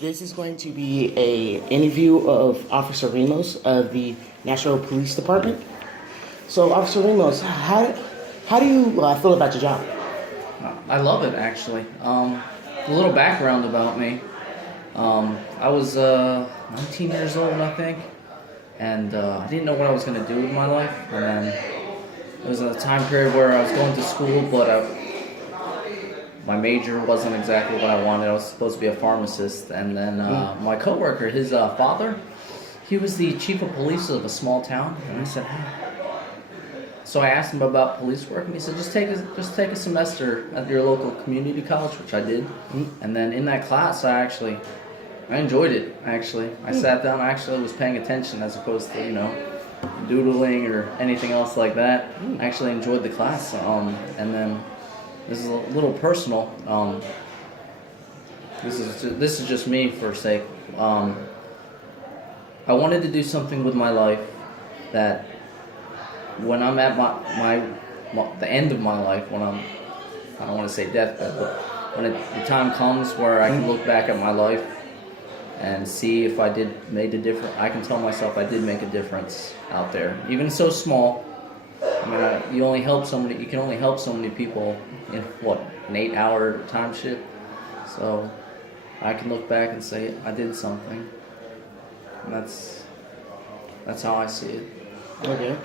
This is going to be a interview of Officer Ramos of the National Police Department. So, Officer Ramos, how do you feel about your job? I love it, actually. A little background about me. I was 19 years old, I think, and I didn't know what I was going to do with my life. And then it was a time period where I was going to school, but my major wasn't exactly what I wanted. I was supposed to be a pharmacist. And then my coworker, his father, he was the chief of police of a small town. And I said, hey. So I asked him about police work, and he said, just take a semester at your local community college, which I did. And then in that class, I enjoyed it, actually. I sat down, I actually was paying attention as opposed to, doodling or anything else like that. I actually enjoyed the class. And then this is a little personal. This is just me for a sake. I wanted to do something with my life that when I'm at the end of my life, I don't want to say deathbed, but when the time comes where I can look back at my life and see if I made a difference, I can tell myself I did make a difference out there, even so small. I mean, you can only help so many people in an 8-hour time shift. So I can look back and say I did something. And that's how I see it. Okay.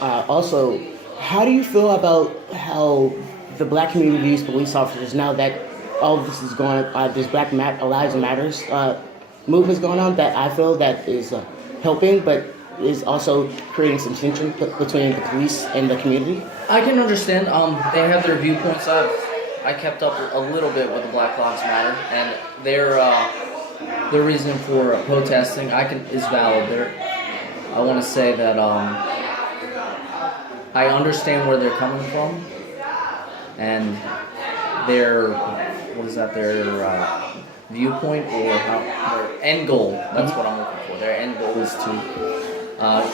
Also, how do you feel about how the black community views police officers now that all of this is going on, this Black Lives Matters movement is going on, that I feel that is helping, but is also creating some tension between the police and the community? I can understand. They have their viewpoints. I kept up a little bit with the Black Lives Matter, and their reason for protesting is valid. I want to say that I understand where they're coming from, and their viewpoint or their end goal. That's what I'm looking for. Their end goal is to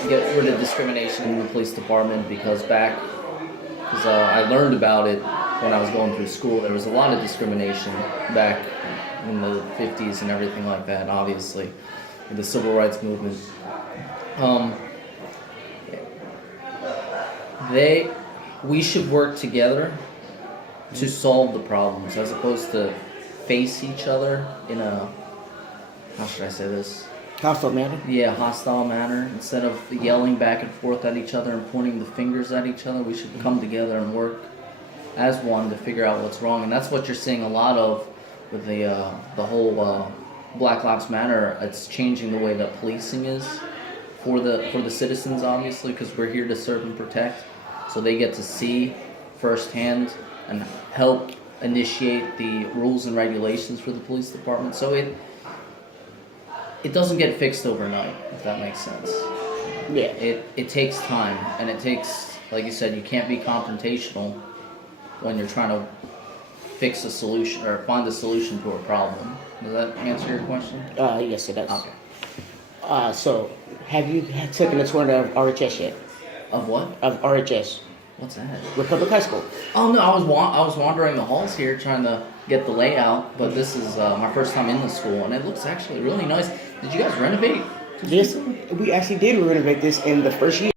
get rid of discrimination in the police department because I learned about it when I was going through school. There was a lot of discrimination back in the 50s and everything like that, obviously, with the civil rights movement. We should work together to solve the problems as opposed to face each other in a, how should I say this? Hostile manner? Yeah, hostile manner. Instead of yelling back and forth at each other and pointing the fingers at each other, we should come together and work as one to figure out what's wrong. And that's what you're seeing a lot of with the whole Black Lives Matter. It's changing the way that policing is for the citizens, obviously, because we're here to serve and protect. So they get to see firsthand and help initiate the rules and regulations for the police department. So it doesn't get fixed overnight, if that makes sense. Yeah. It takes time, and it takes, like you said, you can't be confrontational when you're trying to fix a solution or find a solution to a problem. Does that answer your question? Yes, it does. Okay. So, have you taken a tour of RHS yet? Of what? Of RHS. What's that? Republic High School. Oh no, I was wandering the halls here trying to get the layout, but this is my first time in the school, and it looks actually really nice. Did you guys renovate? Yes, we actually did renovate this in the first year.